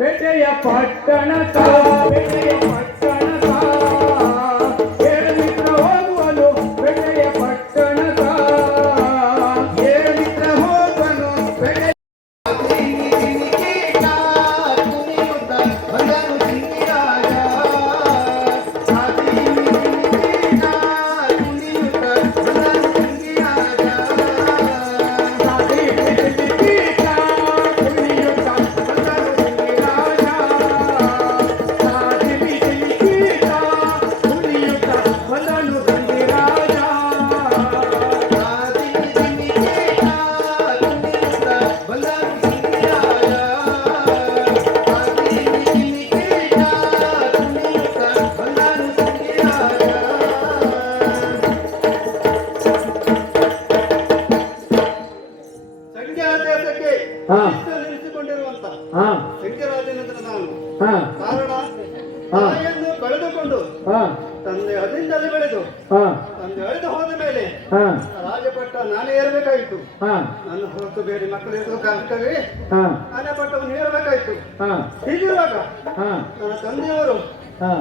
ಪೇಟೆಯ ಪಟ್ಟಣ ಪೇಟೆಯ ಪಟ್ಟಣ ಏಳಿದ್ರ ಹೋಗುವನು ಪೇಟೆಯ ಪಟ್ಟಣ ಏಳಿದ್ರ ಹೋಗುವನು ಪೇಟೆಯ ನಿಲ್ಲಿಸಿಕೊಂಡಿರುವಂತ ಸಂಖ್ಯರಾಜೇಂದ್ರ ನಾನು ಕಾರಣ ತಾಯಿಯನ್ನು ಕಳೆದುಕೊಂಡು ತಂದೆ ಅದರಿಂದಲೇ ಬೆಳೆದು ತಂದೆ ಅಳೆದು ಹೋದ ಮೇಲೆ ರಾಜಪಟ್ಟ ನಾನೇ ಏರಬೇಕಾಯಿತು. ನನ್ನ ಹೊರತು ಬೇರೆ ಮಕ್ಕಳು ಇರುವ ಕಾರಣಕ್ಕಾಗಿ ನಾನೇ ಪಟ್ಟವನ್ನು ಏರಬೇಕಾಯಿತು. ಹೀಗಿರುವಾಗ ನನ್ನ ತಂದೆಯವರು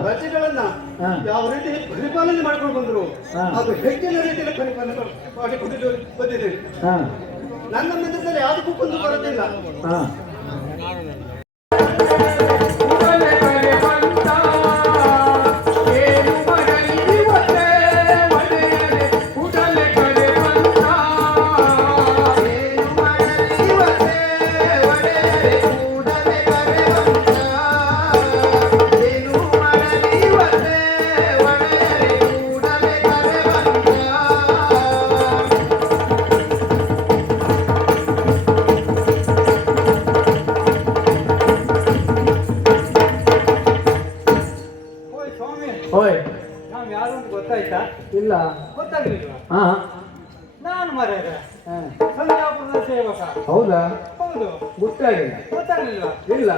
ರಜೆಗಳನ್ನ ಯಾವ ರೀತಿ ಪರಿಪಾಲನೆ ಮಾಡ್ಕೊಂಡು ಬಂದ್ರು ಅದು ಹೆಚ್ಚಿನ ರೀತಿಯಲ್ಲಿ ಪರಿಪಾಲನೆ ಮಾಡಿಕೊಂಡು ಬಂದಿದ್ದೇನೆ. ನನ್ನ ಮಿತ್ರದಲ್ಲಿ ಯಾವುದಕ್ಕೂ ಕುಂದು ಬರುತ್ತಿಲ್ಲ. ನಾವು ಯಾರು ಅಂತ ಗೊತ್ತಾಯ್ತಾ? ಇಲ್ಲ, ಗೊತ್ತಾಗ್ಲಿಲ್ವಾ? ನಾನು ಮರ್ಯಾದ ಸಂಜಾಪುರದ ಸೇವಕ. ಹೌದಾ? ಹೌದು. ಗೊತ್ತಾಗಿಲ್ಲ. ಗೊತ್ತಾಗ್ಲಿಲ್ವಾ? ಇಲ್ಲ.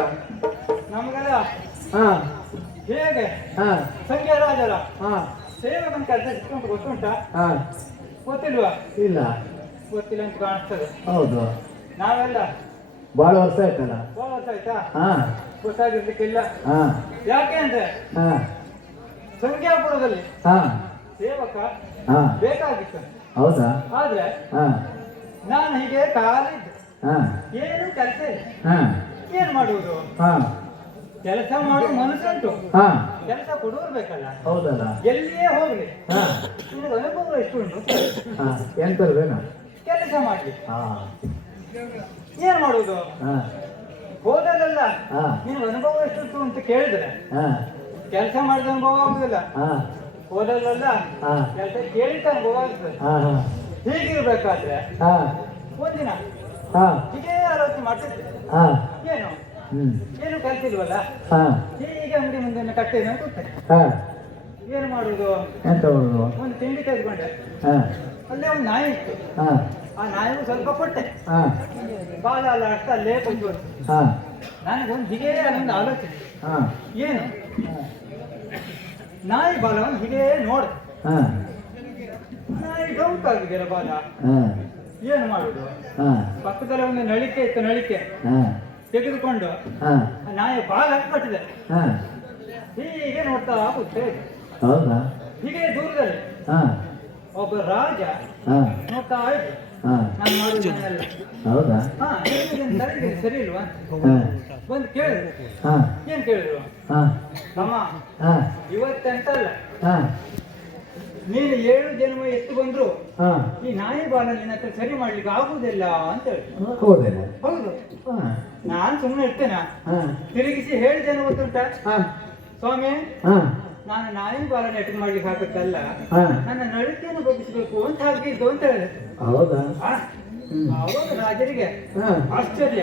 ನಮಗೆಲ್ಲ ಹೇಗೆ ಸಂಖ್ಯಾ ರಾಜರ ಸೇವಕನ ಕೆಲಸ ಇಟ್ಕೊಂಡು ಗೊತ್ತುಂಟಾ? ಗೊತ್ತಿಲ್ವಾ? ಇಲ್ಲ. ಗೊತ್ತಿಲ್ಲ ಅಂತ ಕಾಣಿಸ್ತದೆ. ಹೌದು. ನಾವೆಲ್ಲ ಬಹಳ ವರ್ಷ ಆಯ್ತಲ್ಲ. ಬಹಳ ವರ್ಷ ಆಯ್ತಾ? ಗೊತ್ತಾಗಿರ್ಲಿಕ್ಕಿಲ್ಲ. ಯಾಕೆ ಅಂದ್ರೆ ಸಂಖ್ಯಾಪುರದಲ್ಲಿ ಸೇವಕ ಬೇಕಾಗಿತ್ತು. ಹೌದಾ? ಆದ್ರೆ ನಾನು ಹೀಗೆ ಖಾಲಿದ್ದೆ, ಏನು ಕೆಲಸ ಇಲ್ಲ. ಏನ್ ಮಾಡುವುದು? ಕೆಲಸ ಮಾಡುವ ಮನಸ್ಸುಂಟು, ಕೆಲಸ ಕೊಡುವರು ಬೇಕಲ್ಲ. ಹೌದಲ್ಲ? ಎಲ್ಲಿಯೇ ಹೋಗ್ಲಿ ನಿನಗೆ ಅನುಭವ ಎಷ್ಟು ಉಂಟು? ಎಂತಲ್ವೇನ ಕೆಲಸ ಮಾಡ್ಲಿ. ಏನ್ ಮಾಡುವುದು? ಹೋದಲ್ಲ ನಿನಗೆ ಅನುಭವ ಎಷ್ಟುಂಟು ಅಂತ ಕೇಳಿದ್ರೆ ಕೆಲಸ ಮಾಡಿದ ಅನುಭವ ಆಗುದಿಲ್ಲ. ಹೋದಲ್ಲ ಕೆಲಸ ಕೇಳಿದ ಅನುಭವ ಆಗ್ತದೆ. ಹೀಗಿರ್ಬೇಕಾದ್ರೆ ಒಂದಿನ ಹೀಗೆ ಆಲೋಚನೆ ಮಾಡ್ತಿದ್ದೆ, ಏನು ಏನು ಕೆಲಸ ಇಲ್ವಲ್ಲ, ಹೀಗೆ ಅಂಗಡಿ ಮುಂದೆ ಕಟ್ಟೇನು ಅಂತ ಏನು ಮಾಡುವುದು? ಒಂದು ತಿಂಡಿ ತೆಗೆದುಕೊಂಡೆ. ಅಲ್ಲೇ ಒಂದು ನಾಯಿ ಇತ್ತು. ಆ ನಾಯಿಗೂ ಸ್ವಲ್ಪ ಕೊಟ್ಟೆ. ಬಾಲ ಅಲ್ಲ ಅಷ್ಟ ಅಲ್ಲೇ ಕೂತ್ಕೊಂಡು ನನಗೊಂದು ಹೀಗೆ ಒಂದು ಆಲೋಚನೆ, ಏನು ನಾಯಿ ಬಾಲವನ್ನು ಹೀಗೆ ನೋಡ, ನಾಯಿ ಡೌಟ್ ಆಗಿದೆಯಲ್ಲ ಬಾಲ, ಏನು ಮಾಡುದು? ಪಕ್ಕದಲ್ಲಿ ಒಂದು ನಳಿಕೆ ಇತ್ತು, ನಳಿಕೆ ತೆಗೆದುಕೊಂಡು ನಾಯಿ ಬಾಲ ಕಟ್ಟಿದೆ. ಹೀಗೆ ನೋಡ್ತಾ ಕೂತೆ. ಹೀಗೆ ದೂರದಲ್ಲಿ ಒಬ್ಬ ರಾಜ ನೋಡ್ತಾ ಇದ್ರು. ನಾನು ಮಾಡುವುದನ್ನೆಲ್ಲ ಸರಿ ಇಲ್ವಾ? ಬಂದು ಕೇಳಿದ್ರು. ಏನ್ ಕೇಳಿದ್ರು? ಅಮ್ಮ, ಇವತ್ತೆಂತಲ್ಲ, ನೀನು 7 ಜನ್ಮ ಎಷ್ಟು ಬಂದ್ರು ಈ ನಾಯಿ ಬಾಲ ನಿನ್ನ ಹತ್ರ ಸರಿ ಮಾಡ್ಲಿಕ್ಕೆ ಆಗುದಿಲ್ಲ ಅಂತ ಹೇಳಿ. ಹೌದು. ನಾನ್ ಸುಮ್ಮನೆ ಇರ್ತೇನೆ. ತಿರುಗಿಸಿ 7 ಜನ ಗೊತ್ತುಂಟ ಸ್ವಾಮಿ, ನಾನು ನಾಯಿ ಬಾಲ ನೆಟ್ಟಿಗೆ ಮಾಡ್ಲಿಕ್ಕೆ ಹಾಕತ್ತಲ್ಲ, ನನ್ನ ನಳಿಕೆಯನ್ನು ಬಗ್ಗಿಸ್ಬೇಕು ಅಂತ ಹಾಕಿದ್ದು ಅಂತ ಹೇಳಿದೆ. ಅವಾಗ ರಾಜರಿಗೆ ಆಶ್ಚರ್ಯ.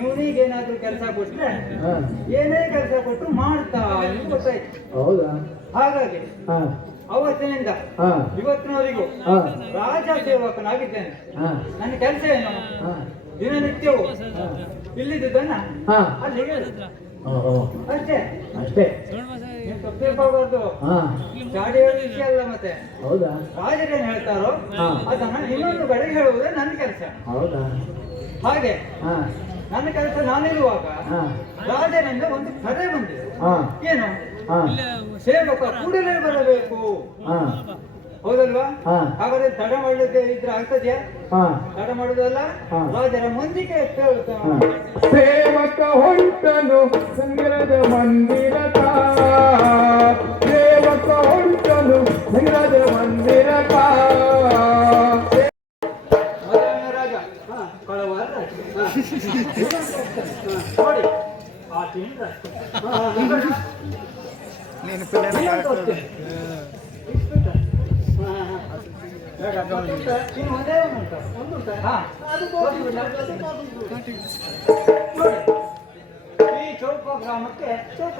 ಇವನಿಗೆ ಏನಾದ್ರೂ ಕೆಲಸ ಕೊಟ್ರೆ, ಏನೇ ಕೆಲಸ ಕೊಟ್ಟರು ಮಾಡ್ತಾ ಎಂದು ಗೊತ್ತಾಯ್ತು. ಹಾಗಾಗಿ ಅವತ್ತಿನಿಂದ ಇವತ್ತಿನವರೆಗೂ ರಾಜ ಸೇವಕನಾಗಿದ್ದೇನೆ. ನನ್ನ ಕೆಲಸ ಏನು? ದಿನನಿತ್ಯವೂ ಇಲ್ಲಿದ್ದನ್ನ ಅಲ್ಲಿ ಹೇಳು ಅಷ್ಟೇ. ನೀವು ತಪ್ಪೇಬಾರ್ದು. ಗಾಡಿ ಹೇಳೋ ವಿಷಯ ಅಲ್ಲ. ಮತ್ತೆ ರಾಜರೇನ್ ಹೇಳ್ತಾರೋ ಅದನ್ನ ಇನ್ನೊಂದು ಕಡೆಗೆ ಹೇಳುವುದೇ ನನ್ನ ಕೆಲಸ. ಹಾಗೆ ನನ್ನ ಕೆಲಸ ನಾನಿರುವಾಗ ಹಾ ರಾಜನಿಂದ ಒಂದು ಕರೆ ಬಂದಿದೆ. ಹಾ ಏನು? ಹಾ ಸೇವಕ ಕೂಡಲೇ ಬರಬೇಕು, ಹಾ ಹೌದಲ್ವಾ? ಹಾ ಹಾಗಾದ್ರೆ ತಡ ಮಾಡದೆ ಇದ್ರೆ ಆಗ್ತದ್ಯಾ? ಹಾ ತಡ ಮಾಡುದಲ್ಲ, ಹಾ. ರಾಜರ ಮುಂದಿಗೆ ಸೇವಕ ಹೊಂಟನು ಸಂಗರದ ಮಂದಿರಕ, ಸೇವಕ ಹೊಂಟನು ಸಂಗರದ ಮಂದಿರಕ. ರಾಜ ಕಳವಾರ ರಾಜ. ನೋಡಿ ಆ ತಿಂದ ಈ ಚೌಕ ಗ್ರಾಮಕ್ಕೆ ಚೌಕ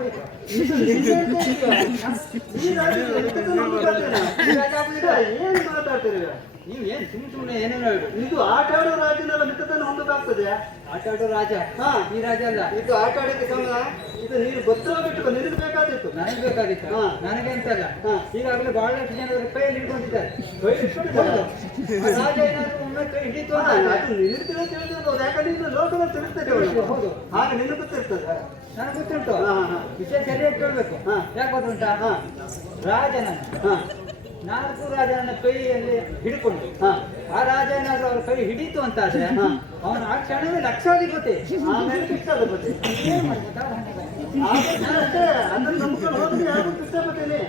ಏನ್ ಮಾತಾಡ್ತೀರಿ ನೀವು ಏನ್ ಸುಮ್ಮನೆ ಏನೇನು ಹೇಳಿ. ಇದು ಆಟ ಆಡೋ ರಾಜ್ಯನೆಲ್ಲ ಮಿತ್ರತನ ಹೊಂದಕ್ಕಾಗ್ತದೆ. ಆಟ ಆಡೋ ರಾಜ ಹಾ ಈ ರಾಜ ಅಲ್ಲ. ಇದು ಆಟ ಆಡಿದ ಕಮಲ, ಇದು ನೀನು ಭದ್ರ ಬಿಟ್ಟು ನಿನಗೆ ಬೇಕಾದಿತ್ತು. ನನಗೆ ಬೇಕಾಗಿತ್ತು. ಹಾ. ನನಗೆ ಅಂತಲ್ಲ, ಹಾ. ಈಗಾಗಲೇ ಬಹಳಷ್ಟು ಜನರ ಕೈಯಲ್ಲಿ ಹಿಡ್ಕೊಂಡಿದ್ದಾರೆ. ಹೌದು. ಆ ರಾಜ ಏನಾದ್ರು ಒಮ್ಮೆ ಕೈ ಹಿಡಿತು ಅಂತ ಅದು ಆದ್ರೆ ನಿನಗೆ ತಿಳಿದಿರ್ಬೋದು, ಯಾಕಂದ್ರೆ ನೀನು ಲೋಕದಲ್ಲಿ ತಿಳಿಸ್ತೇವೆ. ಹೌದು. ಹಾಗೆ ನಿನಗೆ ಗೊತ್ತಿರ್ತದೆ. ನನಗೆ ಗೊತ್ತುಂಟು. ಹಾ, ಹಾ. ವಿಷಯ ಸರಿಯಾಗಿ ಕೇಳಬೇಕು. ಹಾ. ಯಾಕೆ ಗೊತ್ತುಂಟಾ? ಹಾ. ರಾಜನ ಹಾ ನಾಲ್ಕು ರಾಜನ ಕೈಯಲ್ಲಿ ಹಿಡ್ಕೊಂಡು ಹಾ ಆ ರಾಜ ಏನಾದ್ರು ಅವ್ರ ಕೈ ಹಿಡಿತು ಅಂತ ಆದ್ರೆ ಹಾ. ಅವನ ಆ ಕ್ಷಣವೇ ಲಕ್ಷಾಧಿಪತಿ. ಆಮೇಲೆ ಪಿಕ್ಸಾಧಿಪತಿ. ಏನ್ ಮಾಡ್ಬೋದಾ? ಅಷ್ಟೇ ಅಂದ್ರೆ ನಂಬ್ಕೊಂಡು ಹೋದ್ರೆ ಯಾರು ಪಿಕ್ಸಾಪತಿನೇ.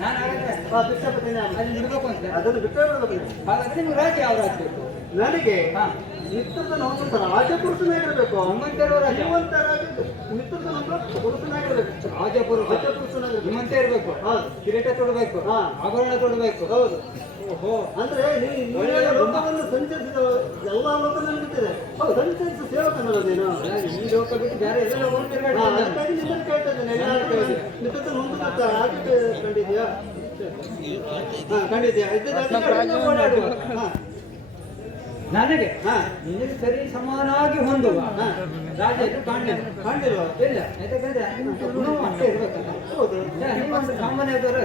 ನಾನು ಹಾಗಾದ್ರೆ ಪಿಕ್ಸಾಪತಿನೇ ಅಲ್ಲಿ ನಿಲ್ಬೇಕು ಅಂತ. ಅದನ್ನು ಬಿಟ್ಟೇ ಬಿಡಬೇಕು. ಹಾಗಾದ್ರೆ ನಿಮ್ಗೆ ರಾಜ ಯಾವ ರಾಜ ಬೇಕು? ನನಗೆ ಹಾ. ಮಿತ್ರತನ ಹೊಂದಂತ ರಾಜಪುರುಷನಾಗಿರ್ಬೇಕು. ನಿಮ್ಮಂತಿರುವ ರಾಜ. ಜೀವಂತ ರಾಜ ಮಿತ್ರತನ ಪುರುಷನಾಗಿರ್ಬೇಕು. ರಾಜಪುರುಷ ರಾಜಪುರುಷನಾಗಿರ್ಬೇಕು. ನಿಮ್ಮಂತೆ ಇರ್ಬೇಕು. ಹೌದು. ಕಿರೀಟ ತೊಡಬೇಕು, ಹಾ. ಆಭರಣ ತೊಡಬೇಕು. ಹೌದು. ಓಹೋ. ಅಂದ್ರೆ ನೀನು ಲೋಕವನ್ನು ಸಂಚರಿಸಿದ ಎಲ್ಲಾ ಲೋಕ ನನಗಿಟ್ಟಿದೆ. ಹೌದು, ಸಂಚರಿಸಿದ ಸೇವಕನಲ್ಲ ನೀನು. ಈ ಲೋಕ ಬಿಟ್ಟು ಬೇರೆ ಎಲ್ಲ ಲೋಕ ತಿರ್ಗಾಡ್ತಾ ಇದ್ದಾನೆ. ಅದಕ್ಕಾಗಿ ನಿಮ್ಮನ್ನು ಕೇಳ್ತಾ ಇದ್ದೇನೆ. ಮಿತ್ರತನ ಹೊಂದುತ್ತ ರಾಜ್ಯ ಕಂಡಿದ್ಯಾ? ಹಾ ಕಂಡಿದ್ಯಾ? ಓಡಾಡುವ. ಹಾ ನನಗೆ ಹಾ ನಿನಗೆ ಸರಿ ಸಮಾನಾಗಿ ಹೊಂದುವ ಹಾ. ರಾಜ ಇದು ಕಾಣಲಿಲ್ಲ. ಕಾಣ್ಲಿಲ್ವಾ? ಇಲ್ಲ, ಯಾಕಂದ್ರೆ ಗುಣವು ಅಷ್ಟೇ ಇರ್ಬೇಕಲ್ಲ. ಹೌದು. ನೀವೊಂದು ಸಾಮಾನ್ಯದವರು.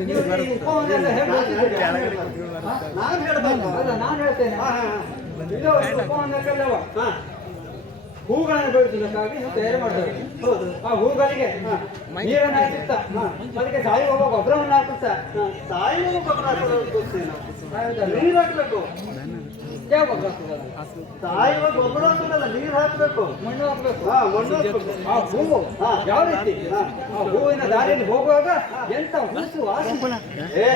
ನೀವು ಈ ಉಪವನ್ನೆಲ್ಲ ಹೇಗೆ ಓದ್ತಿದ್ದೀರಾ? ನಾನು ಹೇಳ್ಬೇಕು. ಅಲ್ಲ, ನಾನು ಹೇಳ್ತೇನೆ. ಹಾ ಹಾ ಇದು ಉಪವನಕ್ಕೆಲ್ಲವ ಹಾ ಹೂಗಳನ್ನು ಬೆಳೆಸಲಿಕ್ಕಾಗಿ ನೀವು ತಯಾರು ಮಾಡ್ತಾರೆ. ಹೌದು. ಆ ಹೂಗಳಿಗೆ ನೀರನ್ನು ಹಾಕುತ್ತಾ, ಅದಕ್ಕೆ ಸಾಯುವ ಗೊಬ್ಬರವನ್ನು ಹಾಕುತ್ತಾ, ತಾಯಿಗೂ ಗೊಬ್ಬರ ಹಾಕೋದು ಗೊತ್ತೇನು? ಸಾಯುವುದಲ್ಲ. ನೀರು ಹಾಕ್ಬೇಕು. ಯಾವ ಗೊಬ್ಬರ ಹಾಕುವುದಲ್ಲ? ತಾಯಿವ ಗೊಬ್ಬರ ಹಾಕೋದಲ್ಲ, ನೀರು ಹಾಕ್ಬೇಕು. ಮಣ್ಣು ಹಾಕ್ಬೇಕು. ಹಾ ಮಣ್ಣು ಹಾಕ್ಬೇಕು. ಆ ಹೂವು ಹಾ. ಯಾವ ರೀತಿ ಆ ಹೂವಿನ ದಾರಿಯಲ್ಲಿ ಹೋಗುವಾಗ ಎಂತ ಹೂಸು ವಾಸನೆ. ಏ,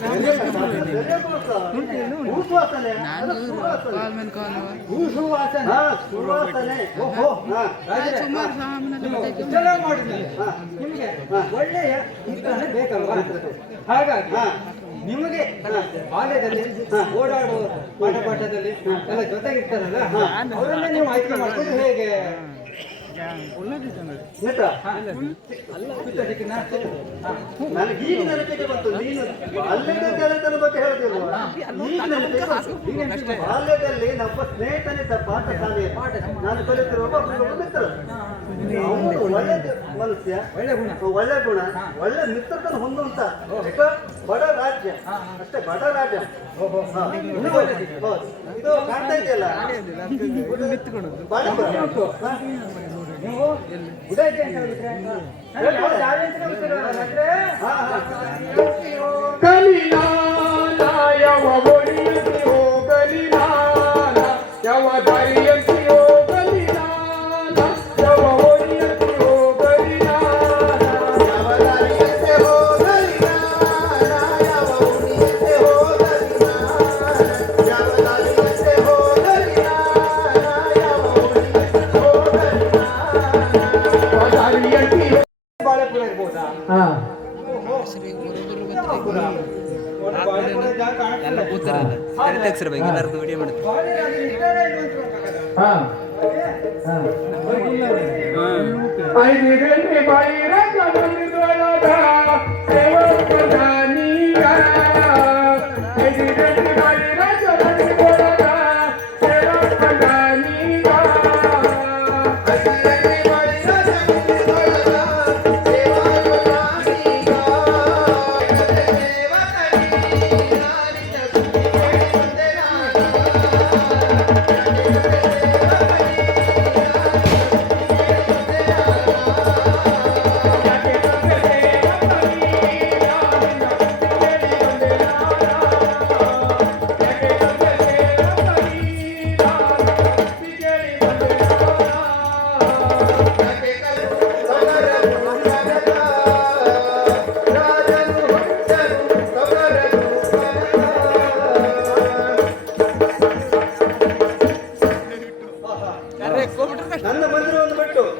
ಸರಿಯಾಗಿ ಗೊತ್ತಾ? ಹೂಸುವಾಸನೆ. ಅದು ಸುವಾಸನೆ. ಹೂಸು ವಾಸನೆ. ಹಾ, ಸುವಾಸನೆ. ಓಹೋ. ಹಾ. ರಾಜರೇ, ನೀವು ಇಷ್ಟೆಲ್ಲ ಮಾಡಿದ್ಮೇಲೆ ನಿಮಗೆ ಒಳ್ಳೆಯ ಮಿತ್ರನೇ ಬೇಕಲ್ವಾ? ಹಾಗಾಗಿ ಹಾ. ನಿಮಗೆ ಬಾಲ್ಯದಲ್ಲಿ ಓಡಾಡುವ ಪಾಠದಲ್ಲಿ ಎಲ್ಲ ಜೊತೆಗಿರ್ತಾರಲ್ಲ, ಅವರನ್ನ ನೀವು ಆಯ್ಕೆ ಮಾಡ್ಕೊಂಡು ಹೇಗೆ? ಮಿತ್ರ, ಪಿತ್ತದಿಕ್ಕಿನ? ಹಾ. ನನಗೆ ಈಗ ನೆನಪಿಗೆ ಬಂತು. ನೀನು ಬಾಲ್ಯದ ಗೆಳೆತನ ಬಗ್ಗೆ ಹೇಳ್ತಿಲ್ವಾ? ಈಗ ನೆನಪಿಗೆ ಬಂತು. ಬಾಲ್ಯದಲ್ಲಿ ನಮ್ಮ ಸ್ನೇಹಿತನಿದ್ದ ಪಾಠಶಾಲೆಯ ನಾನು ಕಲಿತಿರುವ ಒಬ್ಬ ಮಿತ್ರ. ಅವನು ಒಳ್ಳೆ ಮನುಷ್ಯ, ಒಳ್ಳೆ ಗುಣ. ಒಳ್ಳೆ ಗುಣ, ಒಳ್ಳೆ ಮಿತ್ರತನ ಹೊಂದುವಂತ ಏಕ ಬಡ ರಾಜ್ಯ. ಅಷ್ಟೇ, ಬಡ ರಾಜ್ಯ. ಹಾ. ಇನ್ನೂ ಒಳ್ಳೆದಿದೆ. ಹೌದು. ಇದು ಕಾಣ್ತಾ ಇದೆಯಲ್ಲ, ಬಡ ಹಾ. ನೀವು ಉದಯಕ್ಕೆ ಅಂತ ಹೇಳಿದ್ರೆ ಯಾವ ದಾರಿ ಅಂತ ಗೊತ್ತಿರೋದಾದ್ರೆ ಹಾ, ಹಾ. ಕಲಿನಾನ ಯಾವ ಒಡೆಯಂತೆಯೋ ಕಲಿನಾನ ಯಾವ ದಾರಿಯಂತೆಯೋ ಕಲಿನಾನ ಯಾವ ಒಡೆಯಂತೆಯೋ ಕಲಿನಾನ ಯಾವ ದಾರಿಯಂತೆ ಹೋಗಲಿನಾನ, ಯಾವ ಉಣಿಯಂತೆ ಹೋಗಲಿನಾನ, ಯಾವ ದಾರಿಯಂತೆ ಹೋಗಲಿನಾನ, ಯಾವ ಉಣಿಯಂತೆ ಹೋಗಲಿನಾನ. ದಾರಿಯಂತೆಯೋ. ಬಾಳೆಪುರ ಇರ್ಬೋದಾ? ಹಾ ಬಾಳೆಪುರ. ಬಾಳೆಪುರ ಜಾಗ ಕಾಣಿಸ್ತದೆ. ಎಲ್ಲರದ್ದು ವಿಡಿಯೋ ಮಾಡುತ್ತೆ. ಬಾಳೆರಾಜರು ಇದ್ದಾರಾ ಇಲ್ವಾ ಅಂತ ಗೊತ್ತಾಗಲ್ಲ. ಹಾ ಹಾ ಐದಿರಲಿ ಬೈರಗ ಬಂದಿದೊಳಗ ಸೇವಕನ ನೀಗ. ಐದಿರಲಿ ಬೈರಗ ಬಂದಿದೊಳಗ ಸೇವಕನ ನೀಗ. ಐದಿರಲಿ ಬೈರಗ ಬಂದಿದೊಳಗ ಸೇವಕನ ನೀಗ. ಸೇವಕನಿ ನಾನಿನ ಸುದ್ದಿ ಕೇಳಿ ಬಂದೆ ನಾನ. ಸೇವಕನಿ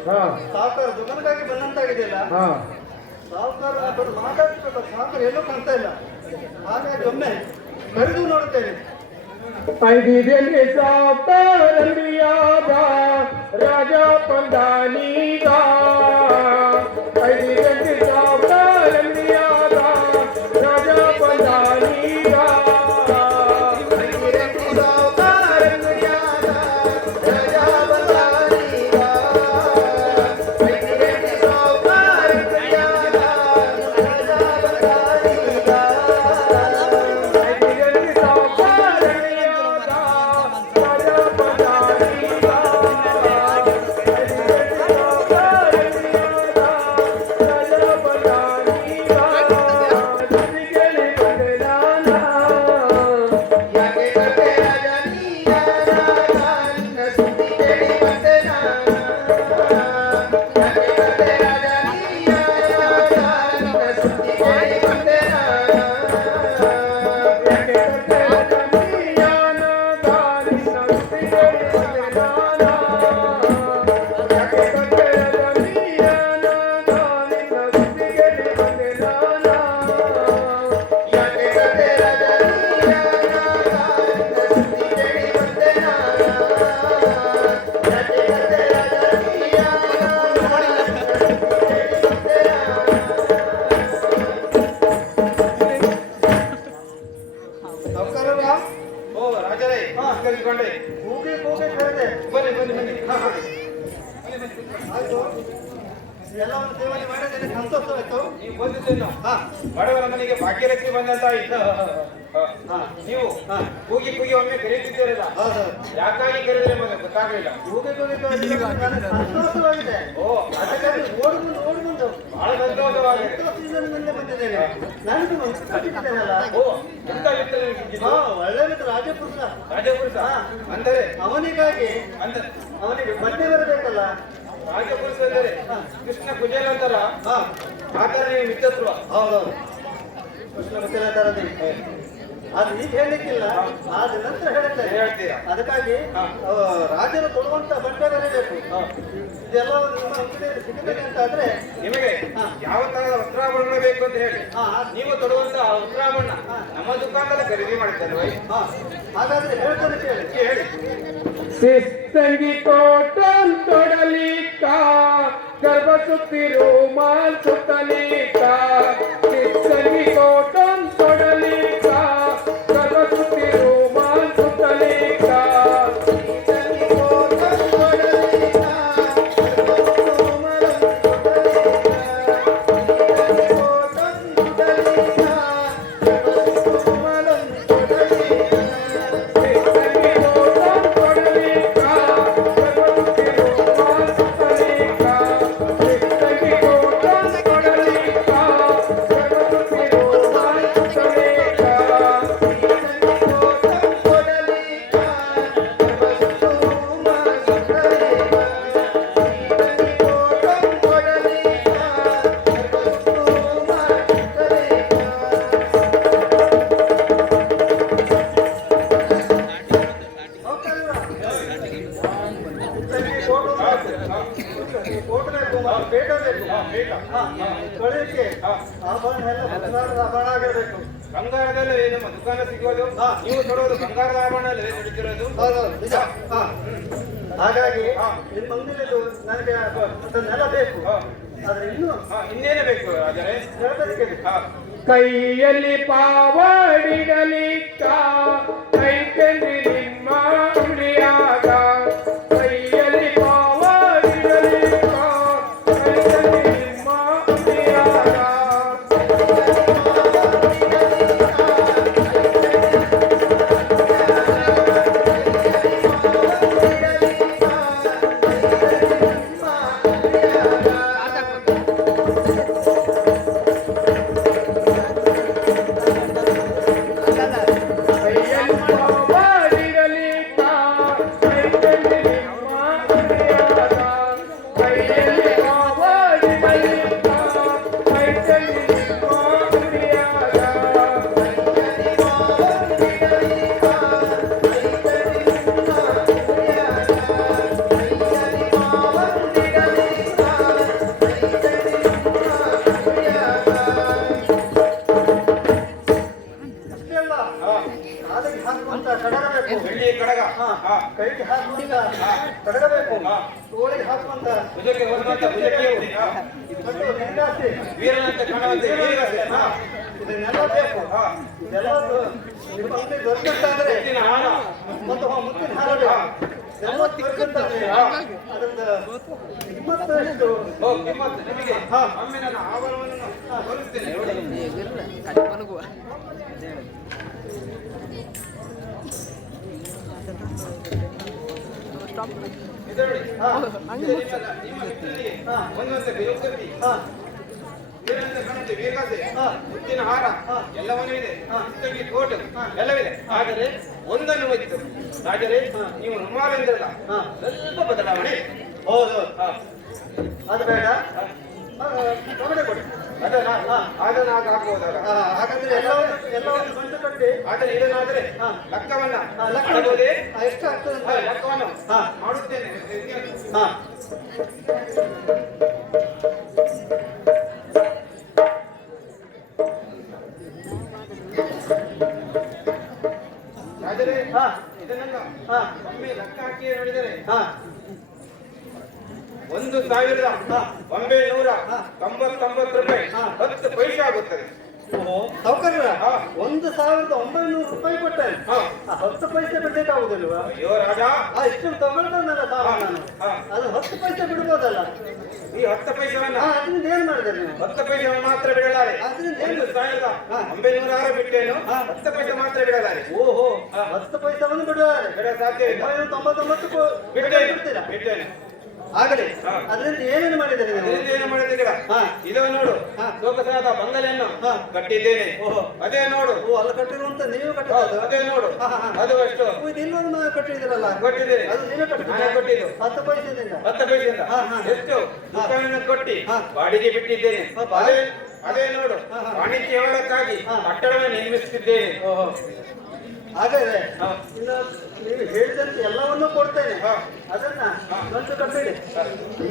ಹಾ ಸಾವುಕಾರ ದುಕಾನಕ್ಕಾಗಿ ಬಂದಂತಾಗಿದೆಯಲ್ಲ, ಹಾ ಸಾವುಕಾರ ಬಂದು ಮಾತಾಡ್ತಿಲ್ಲ, ಸಾವುಕಾರ ಎಲ್ಲೂ ಕಾಣ್ತಾ ಇಲ್ಲ. ಹಾಗಾಗಿ ಒಮ್ಮೆ ಕರೆದು ನೋಡುತ್ತೇನೆ. ಐದಿದಲ್ಲಿ ಸಾವುಕಾರಂಬಿಯಾದ ರಾಜ ಪಂದಾನೀಗ, ಐದಿದಲ್ಲಿ ಸಾವುಕಾರಂಬಿಯಾದ ರಾಜ ಪಂದಾನೀಗ, ಸಾವುಕಾರರ ಓ ರಾಜರೇ ಕರೆದುಕೊಂಡೆ. ಕೂಗಿ ಕೂಗಿ ಕರೆದೆ. ಬನ್ನಿ ಬನ್ನಿ ಬನ್ನಿ. ಹಾ ಹಾ ಆಯ್ತು, ಎಲ್ಲವನ್ನು ಸೇವನೆ ಮಾಡಿದ್ದೇನೆ, ಸಂತೋಷವಾಯ್ತು. ನೀವು ಬಂದಿದ್ದೇನು? ಹಾ ಬಡವರ ಮನೆಗೆ ಭಾಗ್ಯಲಕ್ಷ್ಮಿ ಬಂದಂತಾಯಿತು. ಹಾ ನೀವು ಹಾ ಕೂಗಿ ಕೂಗಿ ಒಮ್ಮೆ ಕರೆಯುತ್ತಿದ್ದೀರಲ್ಲ, ಹೌದು. ಯಾಕಾಗಿ ಕರೆದ್ರೆ ಮೊದಲು ಗೊತ್ತಾಗಲಿಲ್ಲ. ಕೂಗಿ ಕೂಗಿ ಕರೆದಿದ್ದು ನನಗೆ ಸಂತೋಷವಾಗಿದೆ. ಓ ಅದಕ್ಕಾಗಿ ಓಡಿ ಬಂದು ಬಹಳ ಸಂತೋಷವಾಗಿದೆ. ಸಂತೋಷದಿಂದ ನಿಮ್ಮಲ್ಲೇ ಬಂದಿದ್ದೇನೆ. ನನಗೆ ಒಂದು ಕಟ್ಟಿದ್ದೇನಲ್ಲ. ಓ ಎಂತ ಮಿತ್ರ ನಿಮ್ಗಿದು? ಹಾ ಒಳ್ಳೆ ಮಿತ್ರ, ರಾಜಪುರುಷ. ರಾಜಪುರುಷ ಹಾ. ಅಂದರೆ ಅವನಿಗಾಗಿ ಅಂದ್ರೆ ಅವನಿಗೆ ಬಟ್ಟೆ ಬರಬೇಕಲ್ಲ. ರಾಜಪುರುಷ ಅಂದರೆ ಕೃಷ್ಣ ಕುಜೇಲ ಅಂತಲ್ಲ, ಹಾ ಆ ಥರ ನೀವು ಮಿತ್ರತ್ವ. ಹೌದೌದು, ಕೃಷ್ಣ ಗೊತ್ತಿಲ್ಲ ತರದಿ. ಅದು ಈಗ ಹೇಳಲಿಕ್ಕಿಲ್ಲ, ಆದ ನಂತರ ಹೇಳುತ್ತೇನೆ. ಹೇಳ್ತೀರಾ? ಅದಕ್ಕಾಗಿ ಹಾ. ರಾಜರು ಕೊಡುವಂತ ಬಟ್ಟೆ ಬರಬೇಕು. ಹಾ. ಇದೆಲ್ಲ ನಿಮ್ಮ ಅಂಗಡಿಯಲ್ಲಿ ಸಿಗಬೇಕು ಅಂತ ಆದ್ರೆ ನಿಮಗೆ ಹಾ. ಯಾವ ತರಹದ ವಸ್ತ್ರಾಭರಣ ಬೇಕು ಅಂತ ಹೇಳಿ ಹಾ ನೀವು ತೊಡುವಂತ ವಸ್ತ್ರಾಭರಣ ನಮ್ಮ ದುಕಾನದಲ್ಲಿ ಖರೀದಿ ಮಾಡಿದ್ದಲ್ವೇ? ಹಾ ಹಾಗಾದ್ರೆ ಹೇಳ್ತಾನೆ ಕೇಳಿ. ಹೇಳಿ. ಸಿಸ್ತಂಗಿ ಕೋಟನ್ ತೊಡಲಿಕ್ಕ ಗರ್ಭ ಸುತ್ತಿ ರೋಮಾಲ್ ಸುತ್ತಲಿಕ್ಕ, ಸಿಸ್ತಂಗಿ ಕೋಟನ್ ತೊಡಲಿಕ್ಕ ಗರ್ಭ ಸುತ್ತಿ ರೋಮಾಲ್ ಸುತ್ತಲಿಕ್ಕ, ತೊಳೆಯಕ್ಕೆ ಆಭರಣ ಎಲ್ಲ ಬಂಗಾರದ ಆಭರಣ ಆಗಿರಬೇಕು. ಬಂಗಾರದಲ್ಲೇ ನಮ್ಮ ದುಕಾನ ಸಿಗೋದು, ನೀವು ತೊಡೋದು ಬಂಗಾರದ ಆಭರಣ ಅಲ್ಲವೇ ನಡೀತಿರೋದು? ಹೌದೌದು, ನಿಜ. ಹಾ. ಹಾಗಾಗಿ ನಿಮ್ಮ ಅಂಗಡಿಯಲ್ಲಿ ನನಗೆ ಅದನ್ನೆಲ್ಲ ಬೇಕು. ಆದ್ರೆ ಇನ್ನು ಇನ್ನೇನೇ ಬೇಕು ಆದರೆ ಹೇಳೋದಕ್ಕೆ ಕೈಯಲ್ಲಿ ಪಾವಡಿಡಲಿಕ್ಕ ಕೈ ತಂದಿ ನಿಮ್ಮ ಉಡಿಯಾಗ, ಕೈಯಲ್ಲಿ ಪಾವಡಿಡಲಿಕ್ಕ ಕೈ ತಂದಿ ನಿಮ್ಮ ಉಡಿಯಾಗ, ಕೈಯಲ್ಲಿ ಪಾವಡಿಡಲಿಕ್ಕ ಕೈ ಅಂತ ಭುಜಕ್ಕೆ ಹೊರದಂತ ಭುಜಕ್ಕೆ ಎತ್ತಿ. ಕಟ್ಟುವ ಗಿರಿಗಾಸೆ, ವೀರನಂತೆ ಕಾಣುವಂತೆ ವೀರಗಾಸೆ. ಇದನ್ನೆಲ್ಲ ಬೇಕು. ಇದೆಲ್ಲ ನಿಮ್ಮ ಅಂಗಡಿ ದೊರಕಂತಾದ್ರೆ ಎತ್ತಿನ ಹಾರ. ಮತ್ತು ಮುತ್ತಿನ ಹಾರ ಬೇಕು. ಎಲ್ಲ ದೊರಕಂತಾದ್ರೆ ಅದರಿಂದ ಕಿಮ್ಮತ್ತು ಎಷ್ಟು? ಓ, ಕಿಮ್ಮತ್ತು ನಿಮಗೆ. ಒಮ್ಮೆ ನನ್ನ ಆಭರಣವನ್ನು ತೋರಿಸ್ತೇನೆ ನೋಡಿ. ಇದು ನೋಡಿ. ಇದು ನಿಮ್ಮ ಮಿತ್ರನಿಗೆ ಒಂದೊಂದು ಬಿರುಕುತ್ತಿ. ವೀರನಂತೆ ಕಾಣುವಂತೆ ವೀರಗಾಸೆ, ಮುತ್ತಿನ ಹಾರ ಎಲ್ಲವನ್ನೂ ಇದೆ. ಮುತ್ತಿಗೆ ಕೋಟು ಎಲ್ಲವಿದೆ. ಆದರೆ ಒಂದನ್ನು ಒಯ್ತು ರಾಜರೇ, ನೀವು ರುಮಾಲೆಂದ್ರಲ್ಲ, ಸ್ವಲ್ಪ ಬದಲಾವಣೆ. ಹೌದು, ಅದು ಬೇಡ. ತೊಗಡೆ ಕೊಡಿ. ಅದನ್ನು ಹಾಕಬಹುದಾಗ. ಹಾಗಾದ್ರೆ ಎಲ್ಲವನ್ನು ಗಂಟು ಕಟ್ಟಿ. ಆದರೆ ಇದನ್ನಾದರೆ ಲೆಕ್ಕವನ್ನ ಲೆಕ್ಕ ಮಾಡಬಹುದೇ? ಎಷ್ಟು ಆಗ್ತದೆ ಅಂತ ಲೆಕ್ಕವನ್ನು ಮಾಡುತ್ತೇನೆ. ಹಾ. ರಾಜರೇ, ಹಾ. ಇದನ್ನೆಲ್ಲ ಹಾ. ಒಮ್ಮೆ ಲೆಕ್ಕ ಹಾಕಿ ನೋಡಿದರೆ ಹಾ. 1,999 ರೂಪಾಯಿ 10 ಪೈಸೆ ಆಗುತ್ತದೆ. ಸೌಕರ್ಯ 1,900 ರೂಪಾಯಿ ಕೊಟ್ಟೆ. 10 ಪೈಸೆ ಬಿಡ್ಬೇಕಾಗುದಿಲ್ವಾ? ಅಯ್ಯೋ ರಾಜ, ಇಷ್ಟು ತಗೊಳ್ತಾನಲ್ಲ ಸಾಮಾನು ನಾನು. ಅದು 10 ಪೈಸೆ ಬಿಡ್ಬೋದಲ್ಲ? ಈ 10 ಪೈಸೆವನ್ನ ಅದರಿಂದ ಏನ್ ಮಾಡಿದೆ ನೀವು? 10 ಪೈಸೆವನ್ನು ಮಾತ್ರ ಬಿಡಲಾರೆ. ಅದರಿಂದ 1,906 ಬಿಟ್ಟೇನು, 10 ಪೈಸೆ ಮಾತ್ರ ಬಿಡಲಾರೆ. ಓಹೋ, 10 ಪೈಸೆವನ್ನು ಬಿಡುತ್ತಾರೆ. ಬಿಡ ಸಾಧ್ಯ ಇಲ್ಲ. 99 ಬಿಡ್ತೇನೆ. ಆಗಲಿ. ಅದರಿಂದ ಏನೇನು ಮಾಡಿದ್ದಾರೆ ನೀವು? ಅದರಿಂದ ಏನು ಮಾಡಿದ್ದೀರಾ? ಹಾ. ಇದು ನೋಡು, ಹಾ. ಲೋಕಸಭಾದ ಬಂಗಲೆಯನ್ನು ಹಾ. ಕಟ್ಟಿದ್ದೇನೆ. ಓಹೋ. ಅದೇ ನೋಡು. ಓ, ಅಲ್ಲಿ ಕಟ್ಟಿರುವಂತ ನೀವು ಕಟ್ಟಿರೋದು? ಅದೇ ನೋಡು. ಅದು ಎಷ್ಟು ಇದು ಇನ್ನೊಂದು ಕಟ್ಟಿದ್ದೀರಲ್ಲ? ಕೊಟ್ಟಿದ್ದೇನೆ. ಅದು ನೀವೇ ನಾನೇ ಕೊಟ್ಟಿದ್ದು. 10 ಪೈಸೆದಿಂದ. 10 ಪೈಸೆಯಿಂದ ಹಾ, ಹಾ. ಎಷ್ಟು ದುಕಾನನ್ನು ಕೊಟ್ಟಿ ಹಾ. ಬಾಡಿಗೆ ಬಿಟ್ಟಿದ್ದೇನೆ. ಹಾ, ಅದೇ ನೋಡು, ಹಾ, ಹಾ. ವಾಣಿಜ್ಯ ವ್ಯವಹಾರಕ್ಕಾಗಿ ಹಾ. ಕಟ್ಟಡವನ್ನು ನಿರ್ಮಿಸುತ್ತಿದ್ದೇನೆ. ಓಹೋ. ಹಾಗಾದ್ರೆ ಹಾ. ಇನ್ನು ನೀವು ಹೇಳಿದಂತೆ ಎಲ್ಲವನ್ನೂ ಕೊಡ್ತೇನೆ. ಹಾ. ಅದನ್ನ ಗಂಟು ಕಟ್ಟಿಡಿ.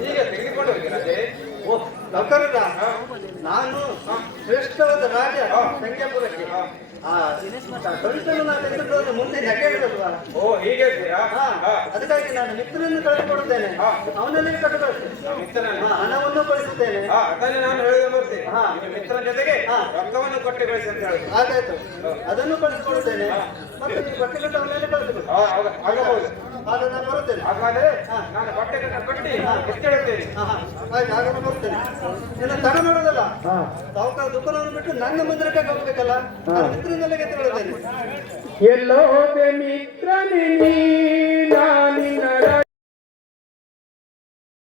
ಈಗ ತೆಗೆದುಕೊಂಡು ಹೋಗಿ ರಾಜೇ. ಓ, ನೌಕರರ ಹಾ. ನಾನು ಶ್ರೇಷ್ಠವಾದ ರಾಜ ಹಾ. ಸಂಖ್ಯಾಪುರಕ್ಕೆ. ಹಾ. ಗಂಟನ್ನು ನಾನು ತೆಗೆದುಕೊಂಡು ಮುಂದೆ ನೆಗೆಯಿಡಲ್ವಾ? ಓ, ಹೀಗೆ ಇದ್ದೀರಾ? ಹಾ. ಹಾ. ಅದಕ್ಕಾಗಿ ನಾನು ಮಿತ್ರನನ್ನು ಕಳಿಸಿಕೊಡುತ್ತೇನೆ. ಹಾ. ಅವನಲ್ಲಿ ಕಟ್ಟು ಕಳಿಸ್ತೇನೆ. ಮಿತ್ರನನ್ನು. ಹಣವನ್ನು ಕಳಿಸುತ್ತೇನೆ. ಹಾ, ಅದನ್ನೇ ನಾನು ಹೇಳಿದ ಬರ್ತೀನಿ. ಹಾ. ನಿಮ್ಮ ಮಿತ್ರನ ಜೊತೆಗೆ ಹಾ. ರೊಕ್ಕವನ್ನು ಕೊಟ್ಟು ಕಳಿಸಿ ಅಂತ ಹೇಳುದು. ಹಾಗಾಯ್ತು, ಅದನ್ನು ಕಳಿಸಿಕೊಡುತ್ತೇನೆ. ಮತ್ತೆ ಈ ಬಟ್ಟೆ ಕಟ್ಟವನ್ನೆಲ್ಲ ಕಳಿಸಿಕೊಡು. ಆಗಬಹುದು. ಆಗ ನಾನು ಬರುತ್ತೇನೆ. ಹಾಗಾದ್ರೆ ಹಾ. ನಾನು ಬಟ್ಟೆಗಳನ್ನು ಕಟ್ಟಿ ಎತ್ತಿಡುತ್ತೇನೆ. ಆಯ್ತು, ಆಗ ನಾನು ಬರ್ತೇನೆ. ಇನ್ನು ತಡ ಮಾಡೋದಲ್ಲ. ಸಾವುಕಾರ ದುಕಾನವನ್ನು ಬಿಟ್ಟು ನನ್ನ ಮಂದಿರಕ್ಕೆ ಹೋಗ್ಬೇಕಲ್ಲ, ಮಿತ್ರನಲ್ಲೇ ಗೆದ್ದು ಹೇಳುತ್ತೇನೆ. ಎಲ್ಲೋದೆ ಮಿತ್ರನೇ ನೀ